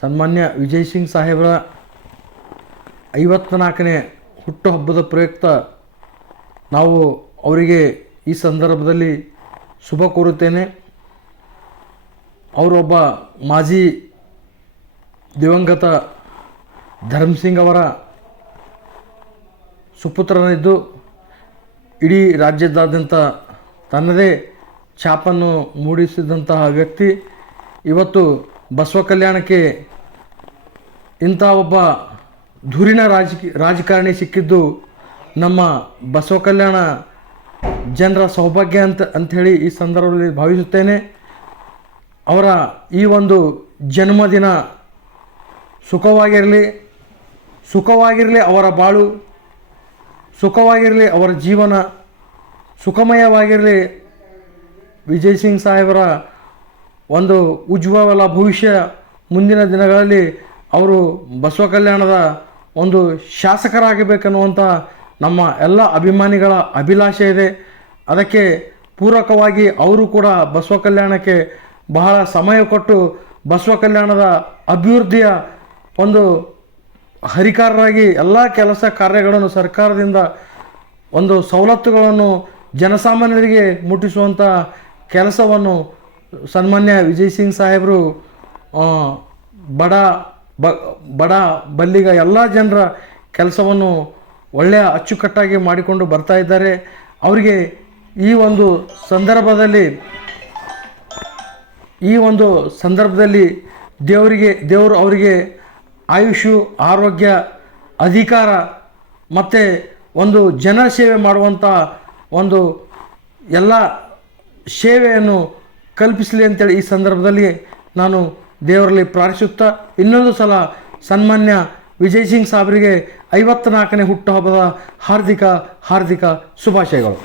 ಸನ್ಮಾನ್ಯ ವಿಜಯ್ ಸಿಂಗ್ ಸಾಹೇಬರ 54ನೇ ಹುಟ್ಟುಹಬ್ಬದ ಪ್ರಯುಕ್ತ ನಾವು ಅವರಿಗೆ ಈ ಸಂದರ್ಭದಲ್ಲಿ ಶುಭ ಕೋರುತ್ತೇನೆ. ಅವರೊಬ್ಬ ಮಾಜಿ ದಿವಂಗತ ಧರ್ಮಸಿಂಗ್ ಅವರ ಸುಪುತ್ರನಿದ್ದು ಇಡೀ ರಾಜ್ಯದಾದ್ಯಂತ ತನ್ನದೇ ಛಾಪನ್ನು ಮೂಡಿಸಿದಂತಹ ವ್ಯಕ್ತಿ ಇವತ್ತು ಬಸವ ಕಲ್ಯಾಣಕ್ಕೆ ಇಂಥ ಒಬ್ಬ ಧುರಿನ ರಾಜಕಾರಣಿ ಸಿಕ್ಕಿದ್ದು ನಮ್ಮ ಬಸವ ಕಲ್ಯಾಣ ಜನರ ಸೌಭಾಗ್ಯ ಅಂಥೇಳಿ ಈ ಸಂದರ್ಭದಲ್ಲಿ ಭಾವಿಸುತ್ತೇನೆ. ಅವರ ಈ ಒಂದು ಜನ್ಮದಿನ ಸುಖವಾಗಿರಲಿ ಅವರ ಬಾಳು, ಸುಖವಾಗಿರಲಿ ಅವರ ಜೀವನ, ಸುಖಮಯವಾಗಿರಲಿ. ವಿಜಯ್ ಸಿಂಗ್ ಸಾಹೇಬರ ಒಂದು ಉಜ್ವಲ ಭವಿಷ್ಯ, ಮುಂದಿನ ದಿನಗಳಲ್ಲಿ ಅವರು ಬಸವ ಕಲ್ಯಾಣದ ಒಂದು ಶಾಸಕರಾಗಬೇಕನ್ನುವಂಥ ನಮ್ಮ ಎಲ್ಲ ಅಭಿಮಾನಿಗಳ ಅಭಿಲಾಷೆ ಇದೆ. ಅದಕ್ಕೆ ಪೂರಕವಾಗಿ ಅವರು ಕೂಡ ಬಸವ ಕಲ್ಯಾಣಕ್ಕೆ ಬಹಳ ಸಮಯ ಕೊಟ್ಟು ಬಸವ ಕಲ್ಯಾಣದ ಅಭಿವೃದ್ಧಿಯ ಒಂದು ಹರಿಕಾರರಾಗಿ ಎಲ್ಲ ಕೆಲಸ ಕಾರ್ಯಗಳನ್ನು ಸರ್ಕಾರದಿಂದ ಒಂದು ಸವಲತ್ತುಗಳನ್ನು ಜನಸಾಮಾನ್ಯರಿಗೆ ಮುಟ್ಟಿಸುವಂಥ ಕೆಲಸವನ್ನು ಸನ್ಮಾನ್ಯ ವಿಜಯ್ ಸಿಂಗ್ ಸಾಹೇಬರು ಬಡ ಬಲ್ಲಿಗ ಎಲ್ಲ ಜನರ ಕೆಲಸವನ್ನು ಒಳ್ಳೆಯ ಅಚ್ಚುಕಟ್ಟಾಗಿ ಮಾಡಿಕೊಂಡು ಬರ್ತಾ ಇದ್ದಾರೆ. ಅವರಿಗೆ ಈ ಒಂದು ಸಂದರ್ಭದಲ್ಲಿ ದೇವರು ಅವರಿಗೆ ಆಯುಷು, ಆರೋಗ್ಯ, ಅಧಿಕಾರ ಮತ್ತು ಒಂದು ಜನರ ಸೇವೆ ಮಾಡುವಂಥ ಒಂದು ಎಲ್ಲ ಸೇವೆಯನ್ನು ಕಲ್ಪಿಸಲಿ ಅಂತೇಳಿ ಈ ಸಂದರ್ಭದಲ್ಲಿ ನಾನು ದೇವರಲ್ಲಿ ಪ್ರಾರ್ಥಿಸುತ್ತಾ ಇನ್ನೊಂದು ಸಲ ಸನ್ಮಾನ್ಯ ವಿಜಯ್ ಸಿಂಗ್ ಸಾಹೇಬರಿಗೆ 54ನೇ ಹುಟ್ಟುಹಬ್ಬದ ಹಾರ್ದಿಕ ಶುಭಾಶಯಗಳು.